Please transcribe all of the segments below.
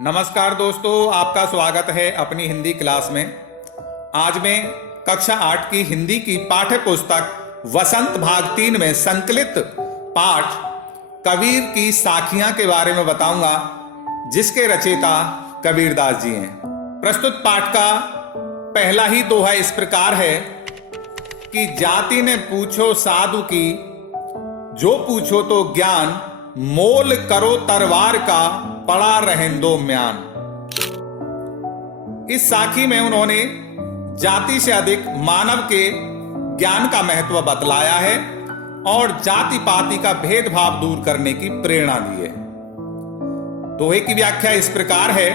नमस्कार दोस्तों, आपका स्वागत है अपनी हिंदी क्लास में। आज मैं कक्षा 8 की हिंदी की पाठ्य पुस्तक वसंत भाग 3 में संकलित पाठ कबीर की साखियां के बारे में बताऊंगा, जिसके रचयिता कबीरदास जी हैं। प्रस्तुत पाठ का पहला ही दोहा इस प्रकार है कि जाति ने पूछो साधु की, जो पूछो तो ज्ञान, मोल करो तरवार का, पड़ा रहें दो म्यान। इस साखी में उन्होंने जाति से अधिक मानव के ज्ञान का महत्व बतलाया है और जाति पाति का भेदभाव दूर करने की प्रेरणा दी है। दोहे की व्याख्या इस प्रकार है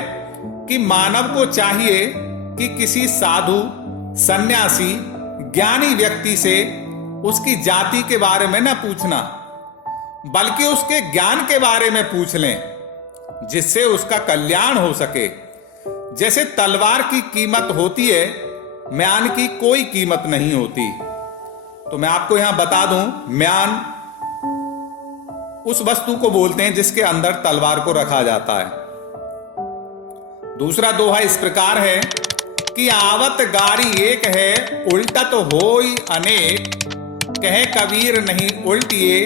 कि मानव को चाहिए कि किसी साधु, सन्यासी, ज्ञानी व्यक्ति से उसकी जाति के बारे में न पूछना, बल्कि उसके ज्ञान के बारे में पूछ लें, जिससे उसका कल्याण हो सके। जैसे तलवार की कीमत होती है, म्यान की कोई कीमत नहीं होती। तो मैं आपको यहां बता दूं, म्यान उस वस्तु को बोलते हैं जिसके अंदर तलवार को रखा जाता है। दूसरा दोहा इस प्रकार है कि आवत गारी एक है, उल्टत होई अनेक, कहे कबीर नहीं उल्टिए,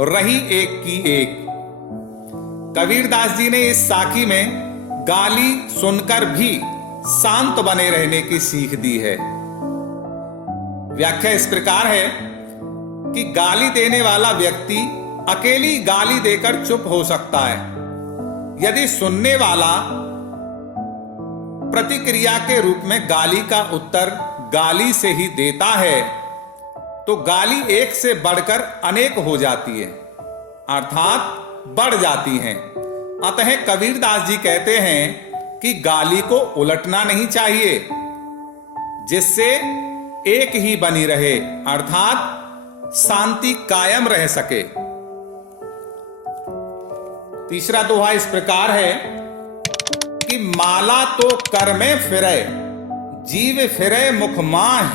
रही एक की एक। कबीरदास जी ने इस साखी में गाली सुनकर भी शांत बने रहने की सीख दी है। व्याख्या इस प्रकार है कि गाली देने वाला व्यक्ति अकेली गाली देकर चुप हो सकता है। यदि सुनने वाला प्रतिक्रिया के रूप में गाली का उत्तर गाली से ही देता है, तो गाली एक से बढ़कर अनेक हो जाती है, अर्थात बढ़ जाती हैं। अतः कबीरदास जी कहते हैं कि गाली को उलटना नहीं चाहिए, जिससे एक ही बनी रहे, अर्थात शांति कायम रह सके। तीसरा दोहा इस प्रकार है कि माला तो कर में फिरे, जीव फिरे मुख माह,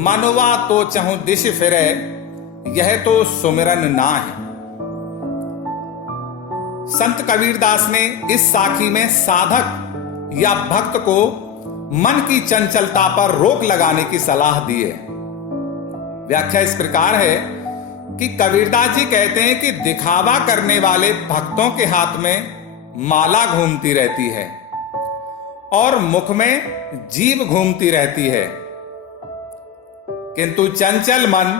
मनवा तो चहु दिश फिरे, यह तो सुमिरन ना है। संत कबीरदास ने इस साखी में साधक या भक्त को मन की चंचलता पर रोक लगाने की सलाह दी है। व्याख्या इस प्रकार है कि कबीरदास जी कहते हैं कि दिखावा करने वाले भक्तों के हाथ में माला घूमती रहती है और मुख में जीभ घूमती रहती है, किंतु चंचल मन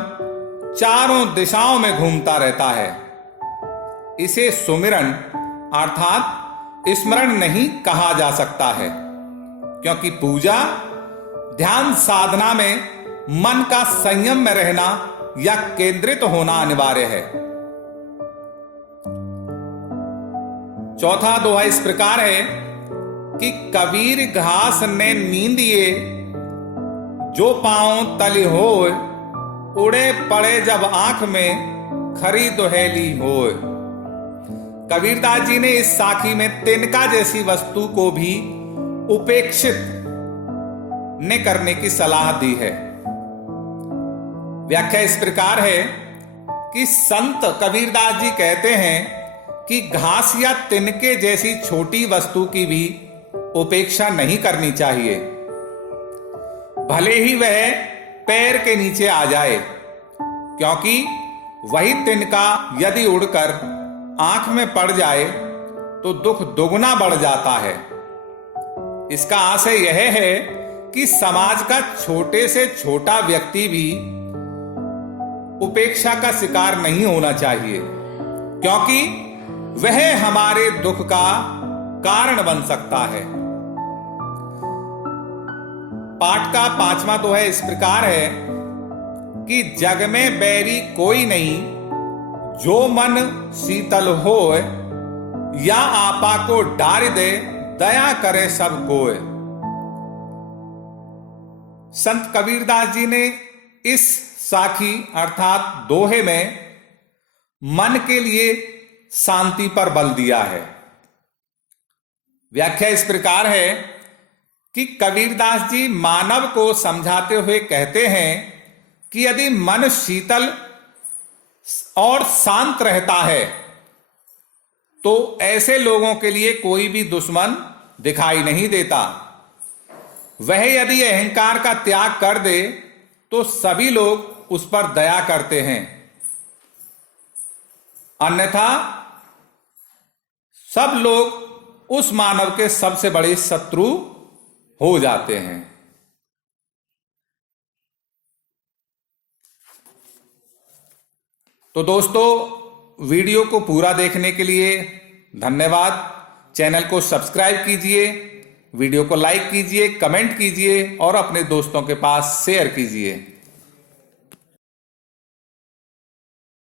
चारों दिशाओं में घूमता रहता है। इसे सुमिरन अर्थात स्मरण नहीं कहा जा सकता है, क्योंकि पूजा, ध्यान साधना में मन का संयम में रहना या केंद्रित होना अनिवार्य है। चौथा दोहा इस प्रकार है कि कबीर घास ने नींदिए, जो पांव तली होए, उड़े पड़े जब आंख में, खरी दुहेली होए। कबीरदास जी ने इस साखी में तिनका जैसी वस्तु को भी उपेक्षित न करने की सलाह दी है। व्याख्या इस प्रकार है कि संत कबीरदास जी कहते हैं कि घास या तिनके जैसी छोटी वस्तु की भी उपेक्षा नहीं करनी चाहिए, भले ही वह पैर के नीचे आ जाए, क्योंकि वही तिनका यदि उड़कर आंख में पड़ जाए तो दुख दुगना बढ़ जाता है। इसका आशय यह है कि समाज का छोटे से छोटा व्यक्ति भी उपेक्षा का शिकार नहीं होना चाहिए, क्योंकि वह हमारे दुख का कारण बन सकता है। पाठ का पांचवा दोहा इस प्रकार है कि जग में बैरी कोई नहीं, जो मन शीतल होए, या आपा को डार दे, दया करे सब कोय। संत कबीरदास जी ने इस साखी अर्थात दोहे में मन के लिए शांति पर बल दिया है। व्याख्या इस प्रकार है कि कबीरदास जी मानव को समझाते हुए कहते हैं कि यदि मन शीतल और शांत रहता है तो ऐसे लोगों के लिए कोई भी दुश्मन दिखाई नहीं देता। वह यदि अहंकार का त्याग कर दे तो सभी लोग उस पर दया करते हैं, अन्यथा सब लोग उस मानव के सबसे बड़े शत्रु हो जाते हैं। तो दोस्तों, वीडियो को पूरा देखने के लिए धन्यवाद। चैनल को सब्सक्राइब कीजिए, वीडियो को लाइक कीजिए, कमेंट कीजिए और अपने दोस्तों के पास शेयर कीजिए।